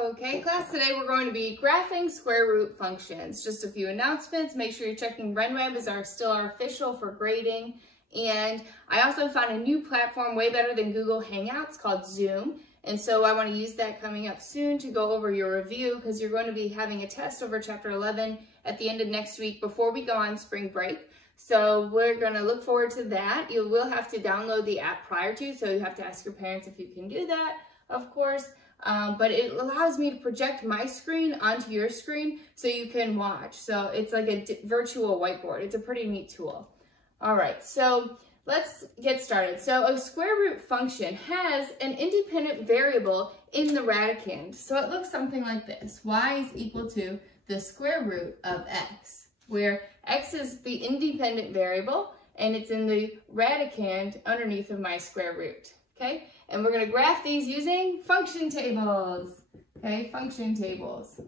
Okay, class, today we're going to be graphing square root functions. Just a few announcements. Make sure you're checking RenWeb is still our official for grading. And I also found a new platform way better than Google Hangouts called Zoom. And so I want to use that coming up soon to go over your review because you're going to be having a test over Chapter 11 at the end of next week before we go on spring break. So we're going to look forward to that. You will have to download the app prior to, so you have to ask your parents if you can do that, of course. But it allows me to project my screen onto your screen so you can watch. So it's like a virtual whiteboard. It's a pretty neat tool. All right, so let's get started. So a square root function has an independent variable in the radicand. So it looks something like this. Y is equal to the square root of x, where x is the independent variable and it's in the radicand underneath of my square root. Okay, and we're going to graph these using function tables. Okay, function tables.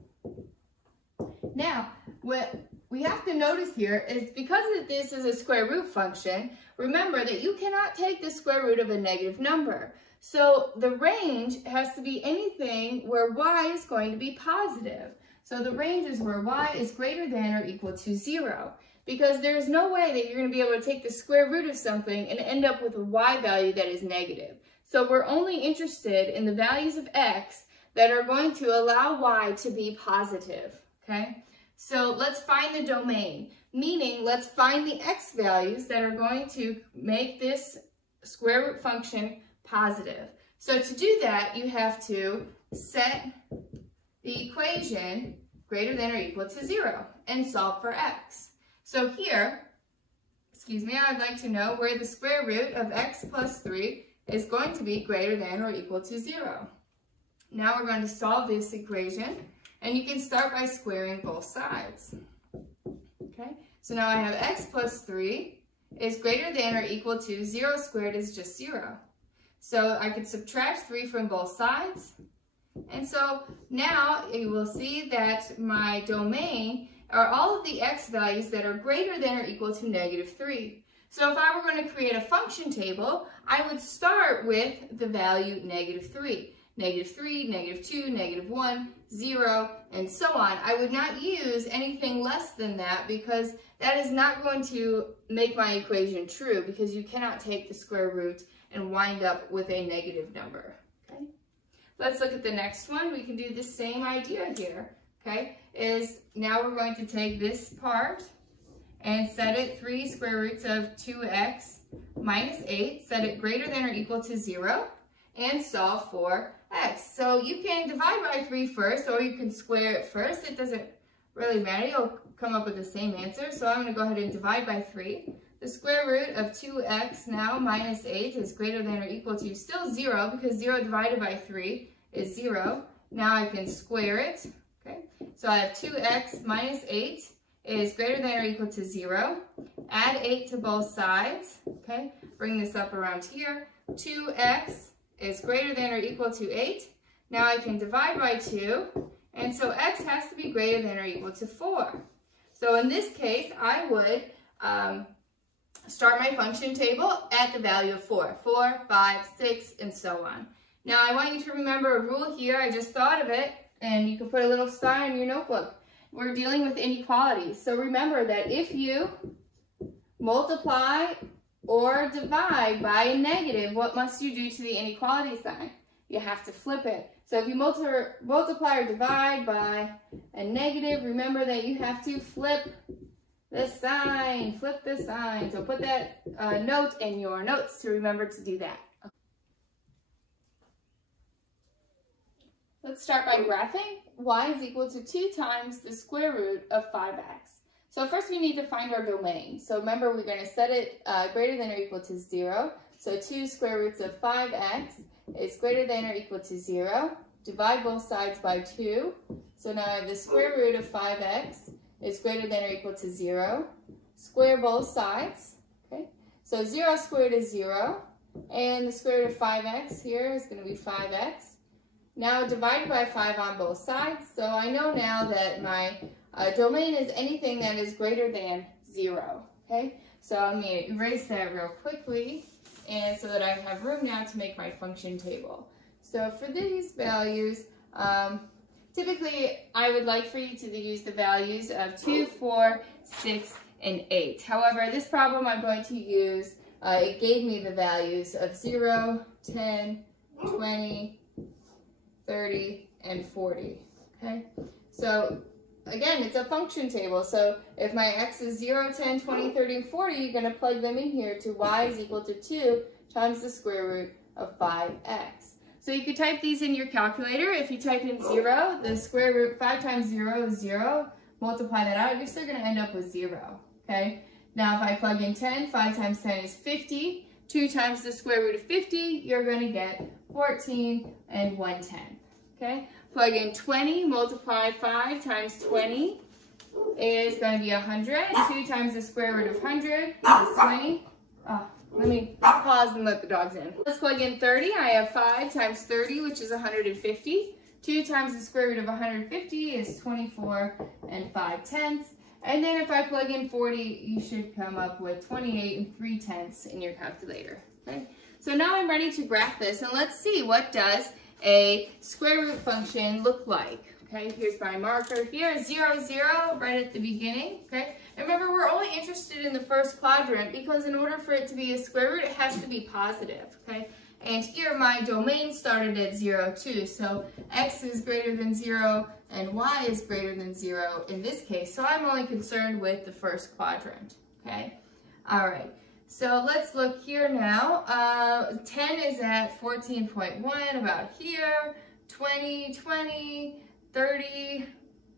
Now, what we have to notice here is because this is a square root function, remember that you cannot take the square root of a negative number. So the range has to be anything where y is going to be positive. So the range is where y is greater than or equal to 0. Because there's no way that you're going to be able to take the square root of something and end up with a y value that is negative. So we're only interested in the values of x that are going to allow y to be positive, okay? So let's find the domain, meaning let's find the x values that are going to make this square root function positive. So to do that, you have to set the equation greater than or equal to 0 and solve for x. So here, I'd like to know where the square root of x plus 3 is going to be greater than or equal to 0. Now we're going to solve this equation, and you can start by squaring both sides. Okay, so now I have x plus 3 is greater than or equal to 0 squared is just 0. So I could subtract 3 from both sides. And so now you will see that my domain are all of the x values that are greater than or equal to negative 3. So if I were going to create a function table, I would start with the value negative 3. Negative 3, negative 2, negative 1, 0, and so on. I would not use anything less than that because that is not going to make my equation true because you cannot take the square root and wind up with a negative number. Okay? Let's look at the next one. We can do the same idea here. Okay, now we're going to take this part and set it 3 square roots of 2x minus 8, set it greater than or equal to 0, and solve for x. So you can divide by 3 first, or you can square it first. It doesn't really matter. You'll come up with the same answer. So I'm going to go ahead and divide by 3. The square root of 2x now minus 8 is greater than or equal to still 0, because 0 divided by 3 is 0. Now I can square it. Okay, so I have 2x minus 8 is greater than or equal to 0. Add 8 to both sides. Okay, bring this up around here. 2x is greater than or equal to 8. Now I can divide by 2, and so x has to be greater than or equal to 4. So in this case, I would start my function table at the value of 4. 4, 5, 6, and so on. Now I want you to remember a rule here. I just thought of it. And you can put a little sign in your notebook. We're dealing with inequalities. So remember that if you multiply or divide by a negative, what must you do to the inequality sign? You have to flip it. So if you multiply or divide by a negative, remember that you have to flip the sign. Flip the sign. So put that note in your notes to remember to do that. Let's start by graphing. Y is equal to 2 times the square root of 5x. So first we need to find our domain. So remember, we're going to set it greater than or equal to 0. So 2 square roots of 5x is greater than or equal to 0. Divide both sides by 2. So now I have the square root of 5x is greater than or equal to 0. Square both sides. Okay. So 0 squared is 0. And the square root of 5x here is going to be 5x. Now divide by 5 on both sides, so I know now that my domain is anything that is greater than 0, okay? So I'm going to erase that real quickly, and so that I have room now to make my function table. So for these values, typically I would like for you to use the values of 2, 4, 6, and 8. However, this problem I'm going to use, it gave me the values of 0, 10, 20, 30, and 40, okay? So again, it's a function table. So if my x is 0, 10, 20, 30, and 40, you're going to plug them in here to y is equal to 2 times the square root of 5x. So you could type these in your calculator. If you type in 0, the square root, 5 times 0 is 0. Multiply that out, you're still going to end up with 0, okay? Now if I plug in 10, 5 times 10 is 50. 2 times the square root of 50, you're going to get 14 and 1/10, okay? Plug in 20, multiply 5 times 20 is going to be 100. 2 times the square root of 100 is 20. Let me pause and let the dogs in. Let's plug in 30. I have 5 times 30, which is 150. 2 times the square root of 150 is 24 and 5/10. And then if I plug in 40, you should come up with 28 and 3/10 in your calculator, okay? So now I'm ready to graph this, and let's see, what does a square root function look like? Okay, here's my marker here, 0, 0, right at the beginning, okay? And remember, we're only interested in the first quadrant because in order for it to be a square root, it has to be positive, okay? And here my domain started at 0 too, so x is greater than 0 and y is greater than 0 in this case. So I'm only concerned with the first quadrant, okay? All right, so let's look here now. 10 is at 14.1, about here. 20, 20, 30,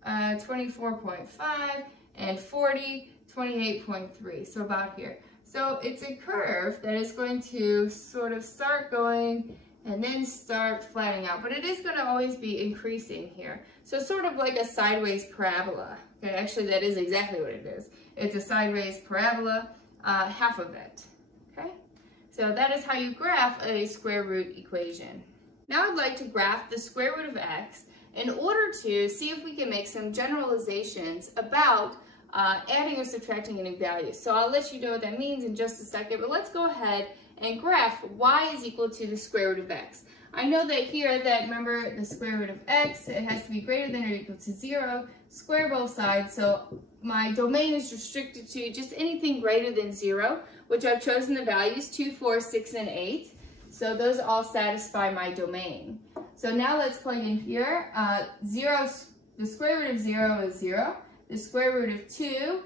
24.5, and 40, 28.3, so about here. So it's a curve that is going to sort of start going and then start flattening out, but it is going to always be increasing here. So sort of like a sideways parabola. Okay, actually that is exactly what it is. It's a sideways parabola, half of it. Okay, so that is how you graph a square root equation. Now I'd like to graph the square root of x in order to see if we can make some generalizations about adding or subtracting any values. So I'll let you know what that means in just a second, but let's go ahead and graph y is equal to the square root of x. I know that here, that remember the square root of x, it has to be greater than or equal to 0, square both sides, so my domain is restricted to just anything greater than 0, which I've chosen the values 2, 4, 6, and 8. So those all satisfy my domain. So now let's plug in here, 0, the square root of 0 is 0. The square root of 2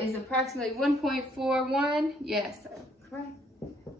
is approximately 1.41. Yes, correct.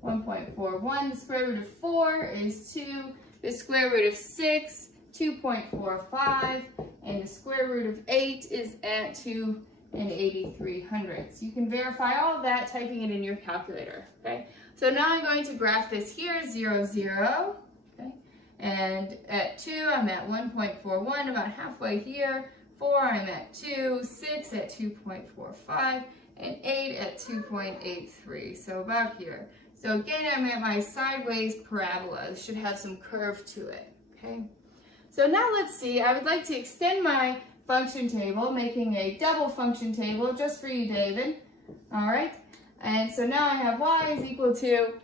1.41. The square root of 4 is 2. The square root of 6, 2.45. And the square root of 8 is at 2 83/100. You can verify all of that typing it in your calculator. Okay. So now I'm going to graph this here, 0, 0. Okay. And at 2, I'm at 1.41, about halfway here. 4, I'm at 2, 6 at 2.45, and 8 at 2.83, so about here. So again, I'm at my sideways parabola. It should have some curve to it, okay? So now let's see, I would like to extend my function table, making a double function table just for you, David. All right, and so now I have y is equal to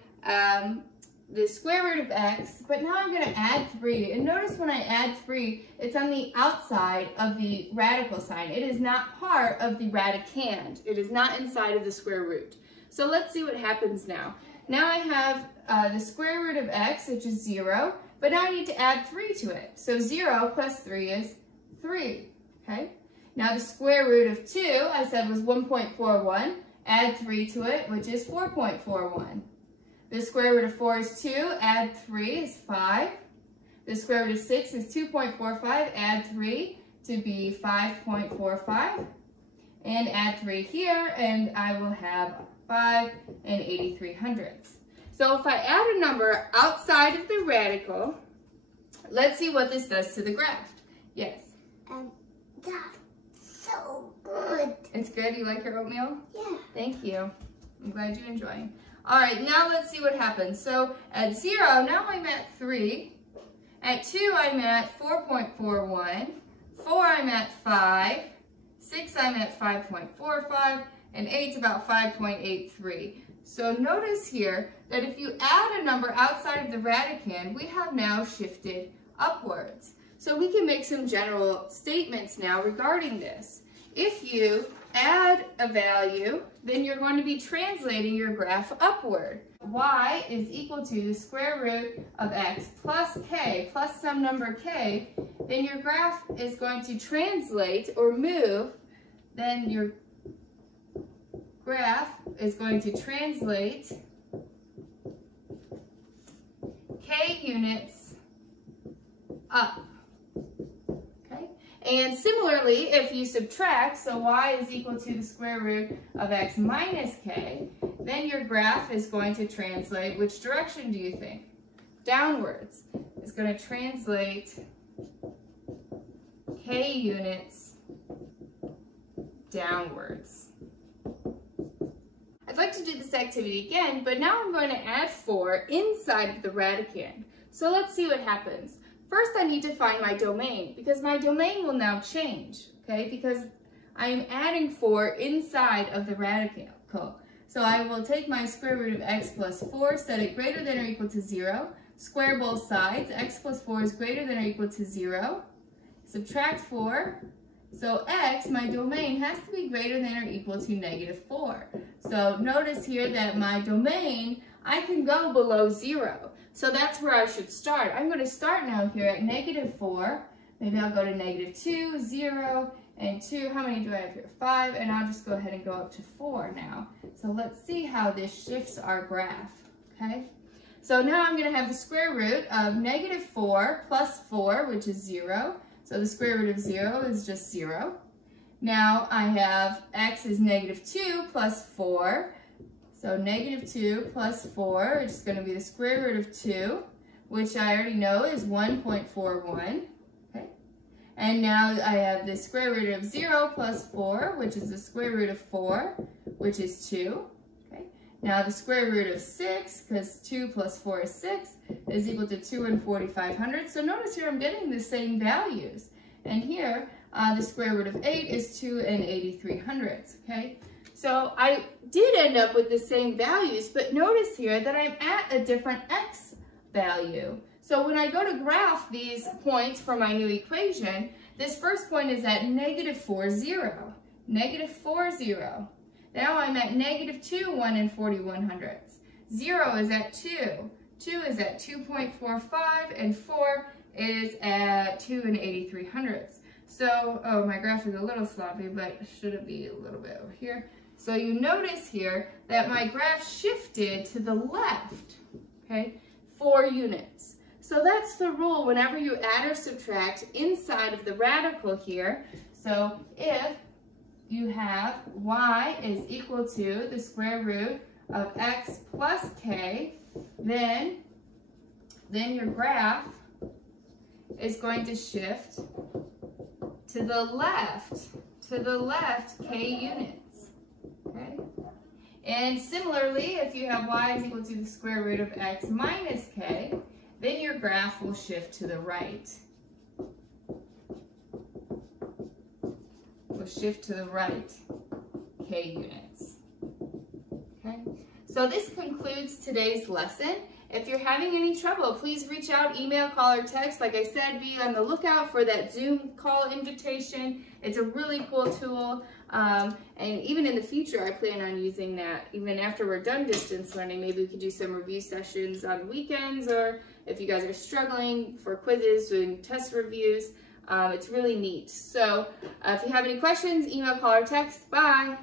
the square root of x, but now I'm going to add 3. And notice when I add 3, it's on the outside of the radical sign. It is not part of the radicand. It is not inside of the square root. So let's see what happens now. Now I have the square root of x, which is 0, but now I need to add 3 to it. So 0 plus 3 is 3, okay? Now the square root of 2, I said was 1.41. Add 3 to it, which is 4.41. The square root of 4 is 2, add 3 is 5. The square root of 6 is 2.45, add 3 to be 5.45. And add 3 here, and I will have 5 83/100. So if I add a number outside of the radical, let's see what this does to the graph. Yes? That's so good. It's good? You like your oatmeal? Yeah. Thank you. I'm glad you're enjoying. All right, now let's see what happens. So at 0, now I'm at 3. At 2, I'm at 4.41. 4, I'm at 5. 6, I'm at 5.45. And 8's about 5.83. So notice here that if you add a number outside of the radicand, we have now shifted upwards. So we can make some general statements now regarding this. If you add a value, then you're going to be translating your graph upward. Y is equal to the square root of x plus k plus some number k, then your graph is going to translate or move, then your graph is going to translate k units up. And similarly, if you subtract, so y is equal to the square root of x minus k, then your graph is going to translate, which direction do you think? Downwards. It's going to translate k units downwards. I'd like to do this activity again, but now I'm going to add 4 inside of the radicand. So let's see what happens. First, I need to find my domain, because my domain will now change, okay? Because I am adding 4 inside of the radical. So I will take my square root of x plus 4, set it greater than or equal to 0, square both sides, x plus 4 is greater than or equal to 0, subtract 4, so x, my domain, has to be greater than or equal to negative 4. So notice here that my domain, I can go below 0. So that's where I should start. I'm going to start now here at negative 4. Maybe I'll go to negative 2, 0, and 2. How many do I have here? 5. And I'll just go ahead and go up to 4 now. So let's see how this shifts our graph. Okay. So now I'm going to have the square root of negative 4 plus 4, which is 0. So the square root of 0 is just 0. Now I have x is negative 2 plus 4. So negative 2 plus 4, which is going to be the square root of 2, which I already know is 1.41. Okay. And now I have the square root of 0 plus 4, which is the square root of 4, which is 2. Okay. Now the square root of 6, because 2 plus 4 is 6, is equal to 2 and 4500. So notice here I'm getting the same values. And here, the square root of 8 is 2 and 8300. Okay. So I did end up with the same values, but notice here that I'm at a different x value. So when I go to graph these points for my new equation, this first point is at negative 4, 0. Negative 4, 0. Now I'm at negative 2, 1 and 4100. 0 is at 2. 2 is at 2.45, and 4 is at 2 and 8300. So, oh, my graph is a little sloppy, but should it be a little bit over here? So you notice here that my graph shifted to the left, okay, 4 units. So that's the rule whenever you add or subtract inside of the radical here. So if you have y is equal to the square root of x plus k, then your graph is going to shift to the left k units. Okay. And similarly, if you have y is equal to the square root of x minus k, then your graph will shift to the right. Will shift to the right k units. Okay. So this concludes today's lesson. If you're having any trouble, please reach out, email, call, or text. Like I said, be on the lookout for that Zoom call invitation. It's a really cool tool. And even in the future, I plan on using that. Even after we're done distance learning, maybe we could do some review sessions on weekends, or if you guys are struggling for quizzes, doing test reviews. It's really neat. So if you have any questions, email, call, or text. Bye.